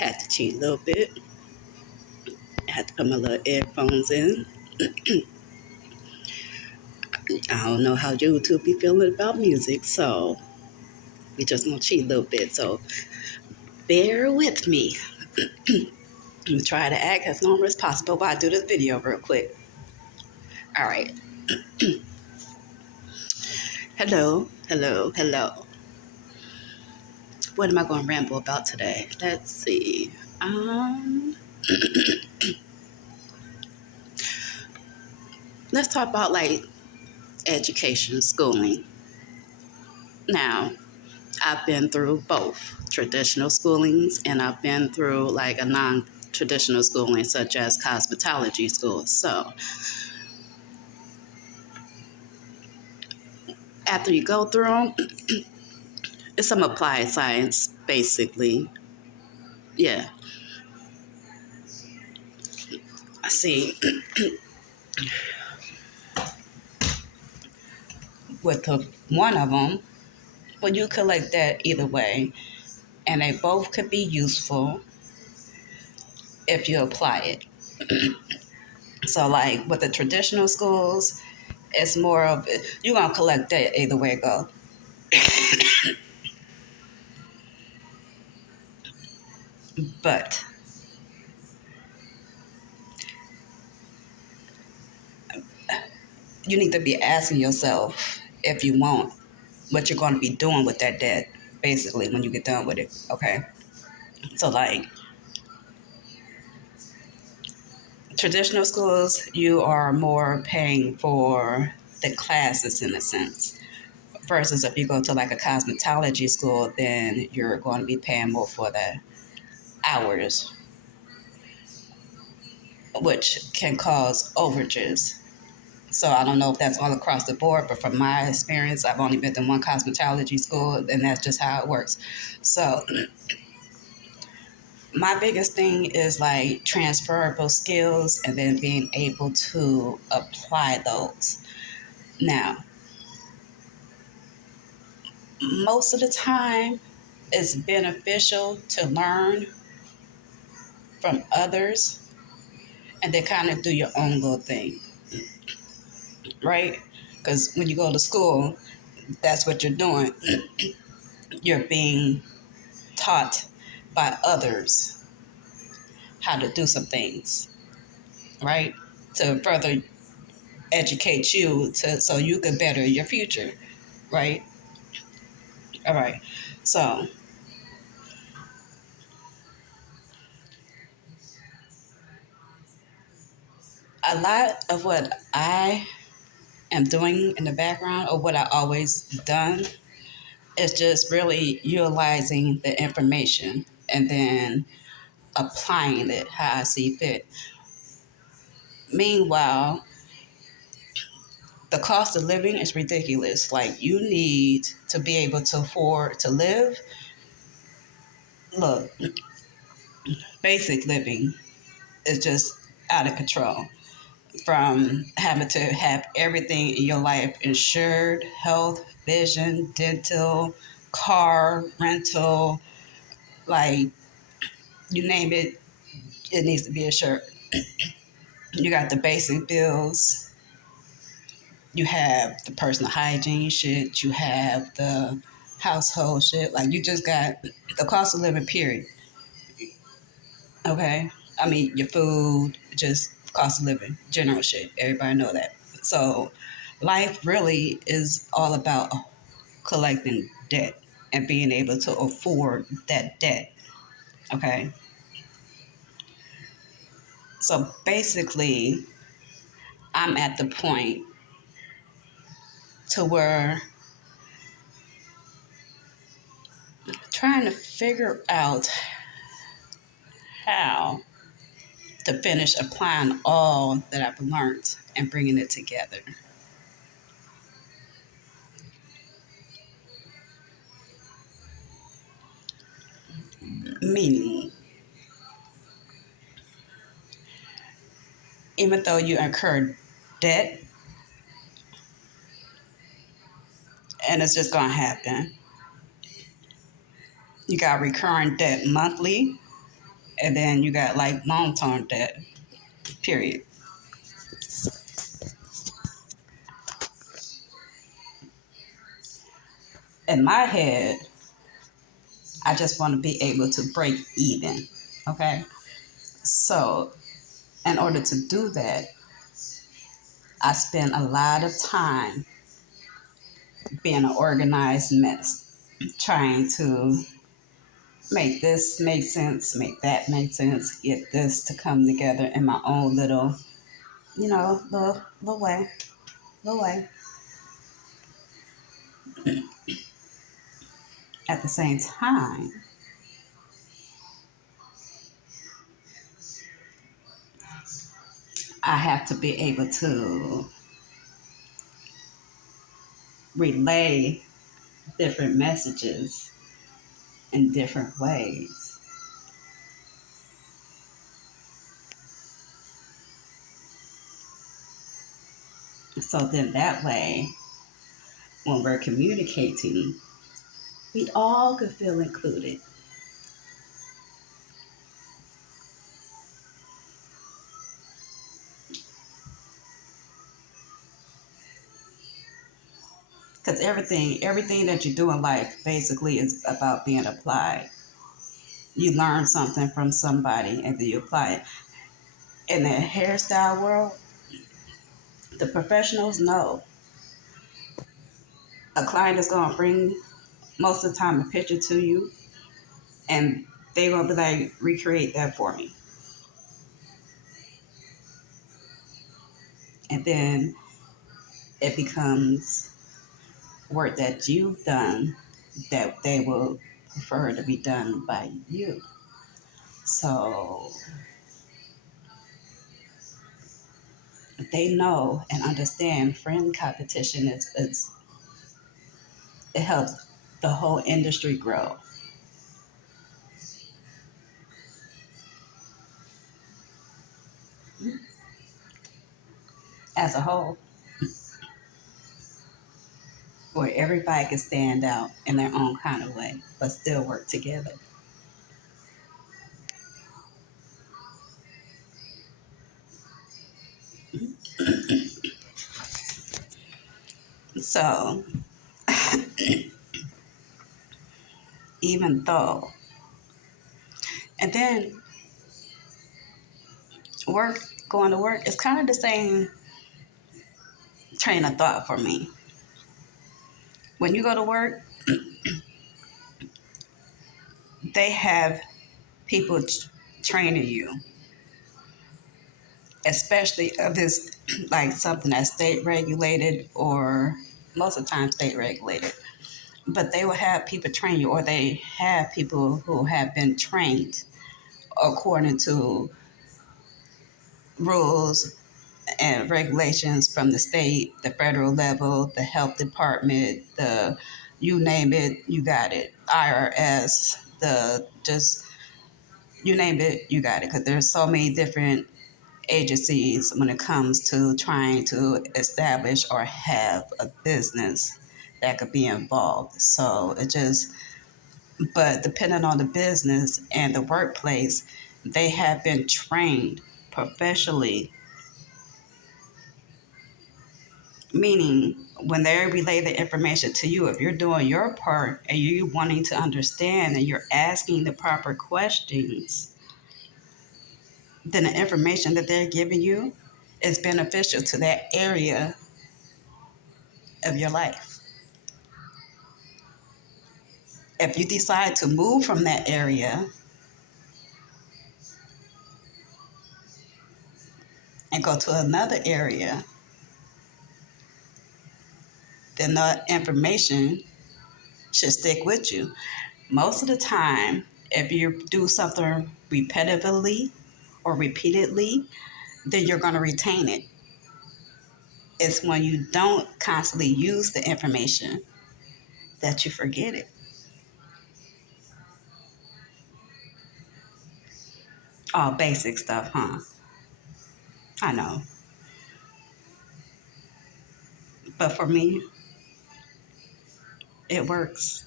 Had to cheat a little bit. Had to put my little earphones in. I don't know how YouTube be feeling about music, so we just gonna cheat a little bit. So bear with me. I'm gonna try to act as normal as possible while I do this video real quick. All right. Hello, hello, hello. What am I going to ramble about today? Let's see. Let's talk about like education, schooling. Now, I've been through both traditional schoolings and I've been through like a non-traditional schooling such as cosmetology school. So after you go through them, it's some applied science basically. Yeah. See, with one of them, well, you could like that either way, and they both could be useful if you apply it. So, like with the traditional schools, it's more of you're gonna collect that either way it go. But you need to be asking yourself if you want what you're going to be doing with that debt, basically, when you get done with it. Okay. So, like traditional schools, you are more paying for the classes in a sense. Versus if you go to like a cosmetology school, then you're going to be paying more for the hours, which can cause overages. So I don't know if that's all across the board, but from my experience, I've only been to one cosmetology school, and that's just how it works. So my biggest thing is like transferable skills and then being able to apply those. Now, most of the time, it's beneficial to learn from others and then kind of do your own little thing, right? Because when you go to school, that's what you're doing. You're being taught by others how to do some things, right? To further educate you so you can better your future, right? All right. So a lot of what I am doing in the background or what I always done is just really utilizing the information and then applying it how I see fit. Meanwhile, the cost of living is ridiculous. Like you need to be able to afford to live. Look, basic living is just out of control. From having to have everything in your life insured, health, vision, dental, car, rental, like you name it, it needs to be insured. You got the basic bills, you have the personal hygiene shit, you have the household shit. Like you just got the cost of living, period. Okay? I mean, your food, just cost of living, general shit. Everybody know that. So life really is all about collecting debt and being able to afford that debt. Okay? So basically, I'm at the point to where trying to figure out how to finish applying all that I've learned and bringing it together. Meaning, even though you incur debt, and it's just going to happen, you got recurring debt monthly, And then you got like long term debt, period. In my head, I just want to be able to break even. Okay. So, in order to do that, I spend a lot of time being an organized mess, trying to make this make sense, make that make sense, get this to come together in my own little, little way, little way. At the same time, I have to be able to relay different messages in different ways. So then that way, when we're communicating, we all could feel included. Because everything that you do in life basically is about being applied. You learn something from somebody and then you apply it. In the hairstyle world, the professionals know a client is going to bring most of the time a picture to you and they're going to be like, recreate that for me. And then it becomes work that you've done that they will prefer to be done by you. So they know and understand friend competition is it helps the whole industry grow as a whole, where everybody can stand out in their own kind of way, but still work together. So even though, and then work, going to work, is kind of the same train of thought for me. When you go to work, they have people training you, especially if it's like something that's state regulated or most of the time state regulated. But they will have people train you, or they have people who have been trained according to rules and regulations from the state, the federal level, the health department, the you name it, you got it. IRS, the just you name it, you got it. Because there's so many different agencies when it comes to trying to establish or have a business that could be involved. So it just, but depending on the business and the workplace, they have been trained professionally, meaning when they relay the information to you, if you're doing your part and you're wanting to understand and you're asking the proper questions, then the information that they're giving you is beneficial to that area of your life. If you decide to move from that area and go to another area, then the information should stick with you. Most of the time, if you do something repetitively or repeatedly, then you're going to retain it. It's when you don't constantly use the information that you forget it. All basic stuff, huh? I know. But for me, it works.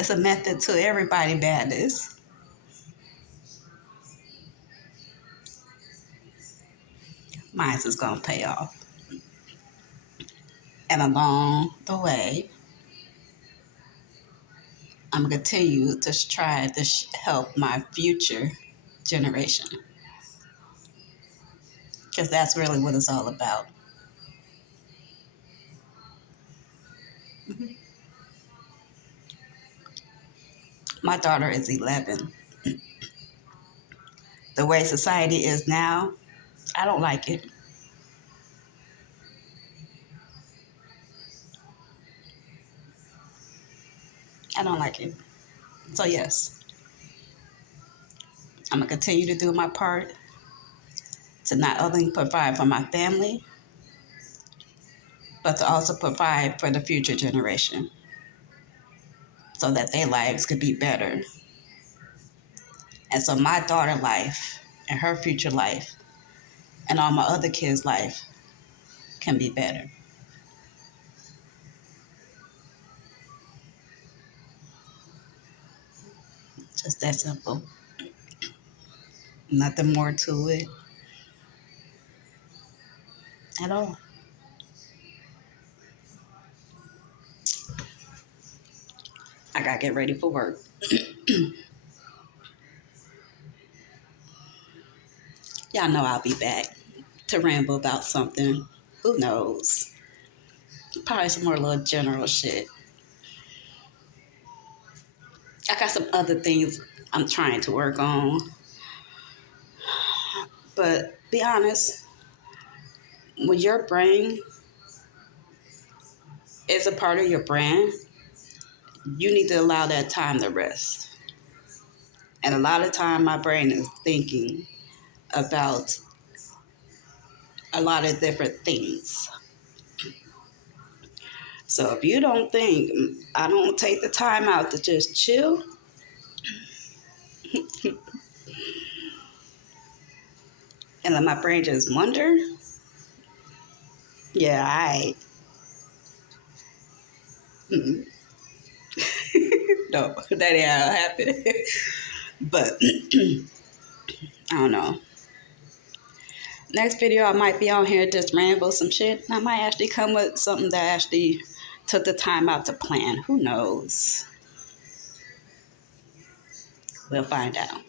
It's a method to everybody madness. Mine's is gonna pay off. And along the way, I'm gonna continue to try to help my future generation. Because that's really what it's all about. Mhm. My daughter is 11. The way society is now, I don't like it. I don't like it. So, yes, I'm going to continue to do my part to not only provide for my family, but to also provide for the future generation so that their lives could be better. And so my daughter's life and her future life and all my other kids' life can be better. Just that simple. Nothing more to it at all. I gotta get ready for work. Y'all know I'll be back to ramble about something. Who knows? Probably some more little general shit. I got some other things I'm trying to work on. But be honest, when your brain is a part of your brand, you need to allow that time to rest. And a lot of time my brain is thinking about a lot of different things. So if you don't think I don't take the time out to just chill and let my brain just wonder, yeah, mm, no, that ain't how it happened. But I don't know. Next video, I might be on here just ramble some shit. I might actually come with something that actually took the time out to plan. Who knows? We'll find out.